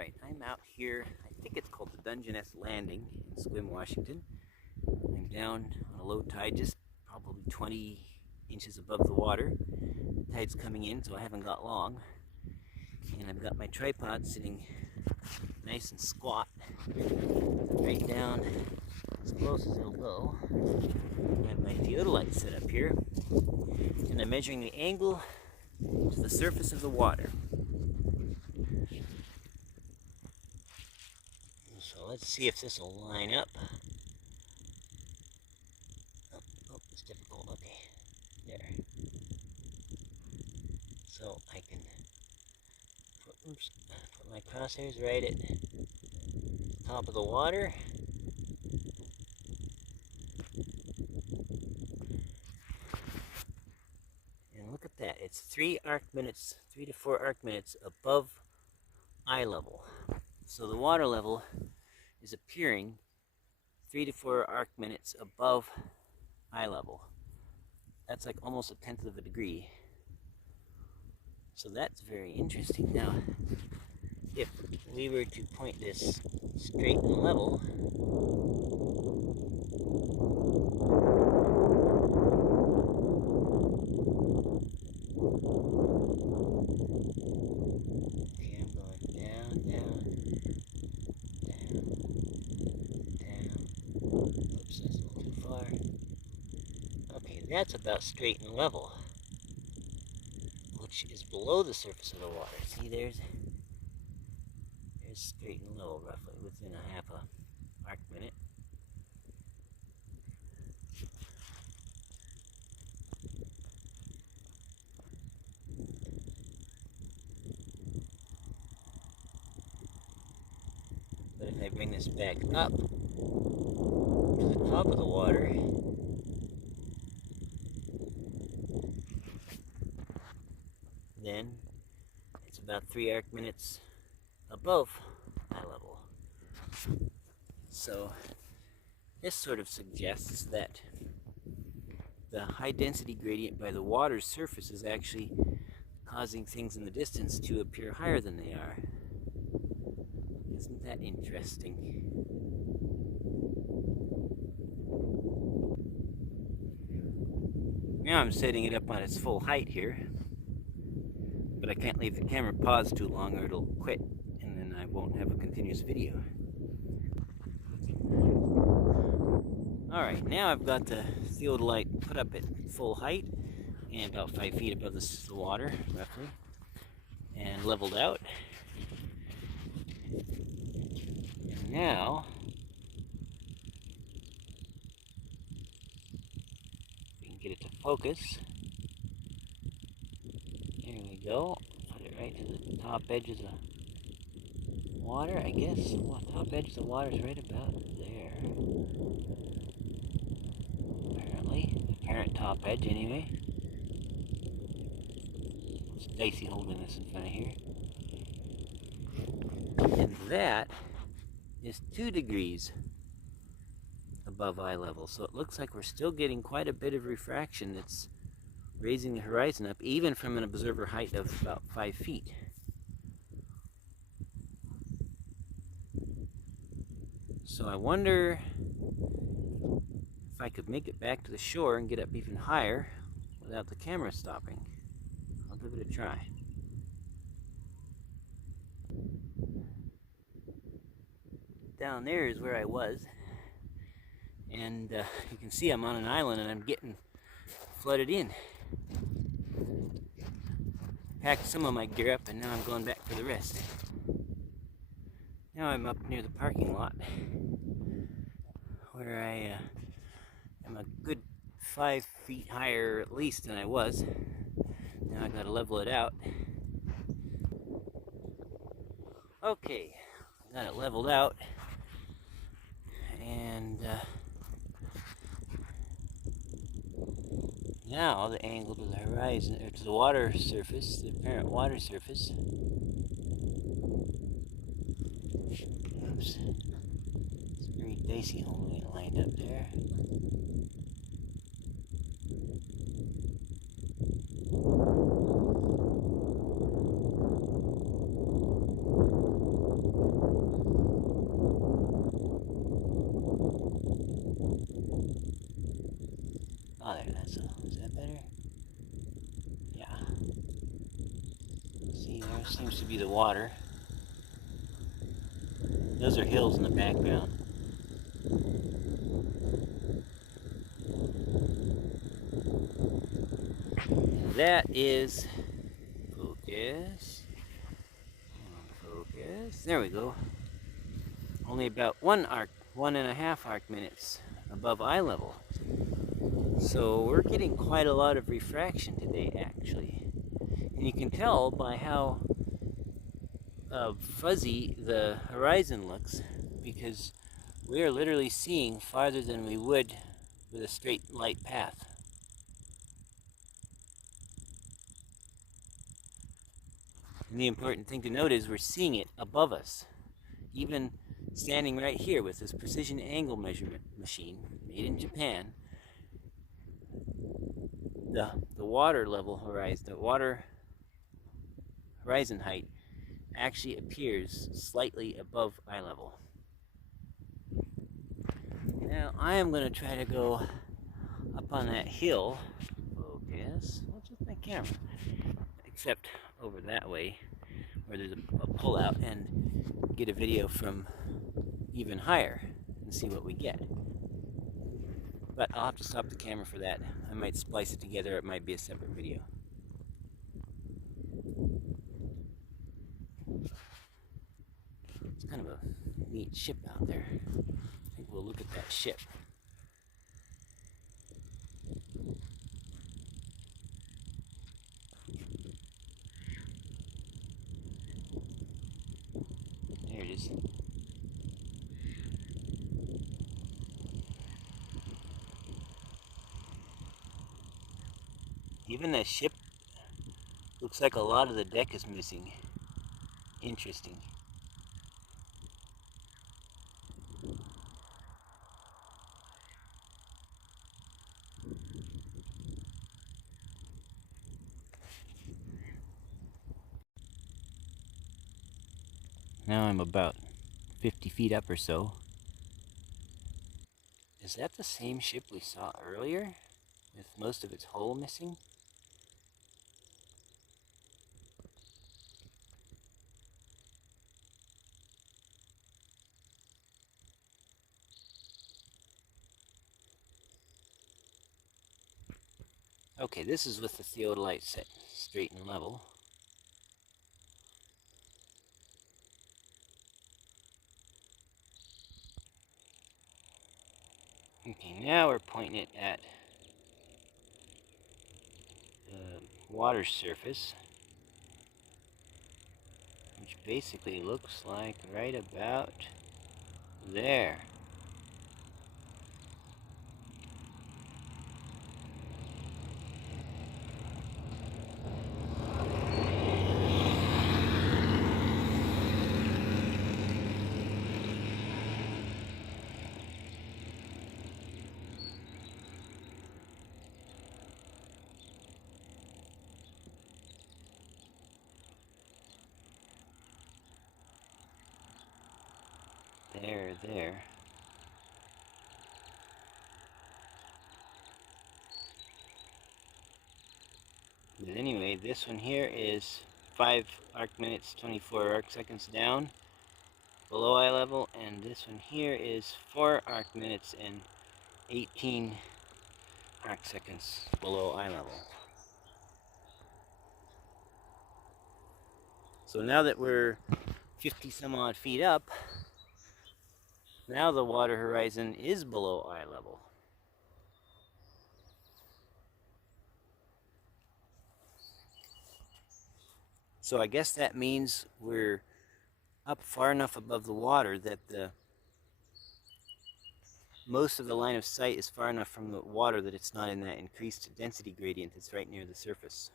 Alright, I'm out here, I think it's called the Dungeness Landing in Sequim, Washington. I'm down on a low tide, just probably 20 inches above the water. The tide's coming in, so I haven't got long. And I've got my tripod sitting nice and squat, right down as close as it'll go. I have my theodolite set up here, and I'm measuring the angle to the surface of the water. So let's see if this will line up. Oh, it's difficult. Okay, there. So I can put my crosshairs right at the top of the water. And look at that. It's 3 to 4 arc minutes above eye level. So the water level is appearing 3 to 4 arc minutes above eye level. That's like almost 1/10 of a degree. So that's very interesting. Now, if we were to point this straight and level, okay, I'm going down, down, down, down. Oops, that's a little too far. Okay, that's about straight and level, which is below the surface of the water. See, there's straight and level, roughly within a half a arc minute. But if I bring this back up to the top of the water, then it's about 3 arc minutes above eye level. So this sort of suggests that the high density gradient by the water's surface is actually causing things in the distance to appear higher than they are. Isn't that interesting? Now I'm setting it up on its full height here, but I can't leave the camera paused too long or it'll quit and then I won't have a continuous video. Alright, now I've got the theodolite put up at full height and about 5 feet above the water, roughly, and leveled out. And now, we can get it to focus. There we go. Put it right to the top edge of the water, I guess. The top edge of the water is right about there. Apparently. The apparent top edge, anyway. It's Dicey holding this in front of here. And that is 2 degrees above eye level. So it looks like we're still getting quite a bit of refraction that's raising the horizon up, even from an observer height of about 5 feet. So I wonder if I could make it back to the shore and get up even higher without the camera stopping. I'll give it a try. Down there is where I was, and you can see I'm on an island and I'm getting flooded in. Packed some of my gear up and now I'm going back for the rest. Now I'm up near the parking lot where I am a good 5 feet higher at least than I was. Now I gotta level it out. Okay, I got it leveled out, and now the angle to the horizon, or to the water surface, the apparent water surface. Oops. It's very dicey holding it lined up there. Is that better? Yeah. See, there seems to be the water. Those are hills in the background. That is focus. Focus. There we go. Only about 1.5 arc minutes above eye level. So we're getting quite a lot of refraction today, actually. And you can tell by how fuzzy the horizon looks, because we are literally seeing farther than we would with a straight light path. And the important thing to note is we're seeing it above us. Even standing right here with this precision angle measurement machine made in Japan, the water level horizon, the water horizon height actually appears slightly above eye level. Now I am going to try to go up on that hill. Focus. What's with my camera? Except over that way, where there's a pull-out, and get a video from even higher and see what we get. But I'll have to stop the camera for that. I might splice it together. It might be a separate video. It's kind of a neat ship out there. I think we'll look at that ship. There it is. Even that ship looks like a lot of the deck is missing. Interesting. Now I'm about 50 feet up or so. Is that the same ship we saw earlier, with most of its hull missing? Okay, this is with the theodolite set straight and level. Okay, now we're pointing it at the water surface, which basically looks like right about there. There. But anyway, this one here is 5 arc minutes, 24 arc seconds down below eye level, and this one here is 4 arc minutes and 18 arc seconds below eye level. So now that we're 50 some odd feet up, now the water horizon is below eye level. So I guess that means we're up far enough above the water that most of the line of sight is far enough from the water that it's not in that increased density gradient that's right near the surface.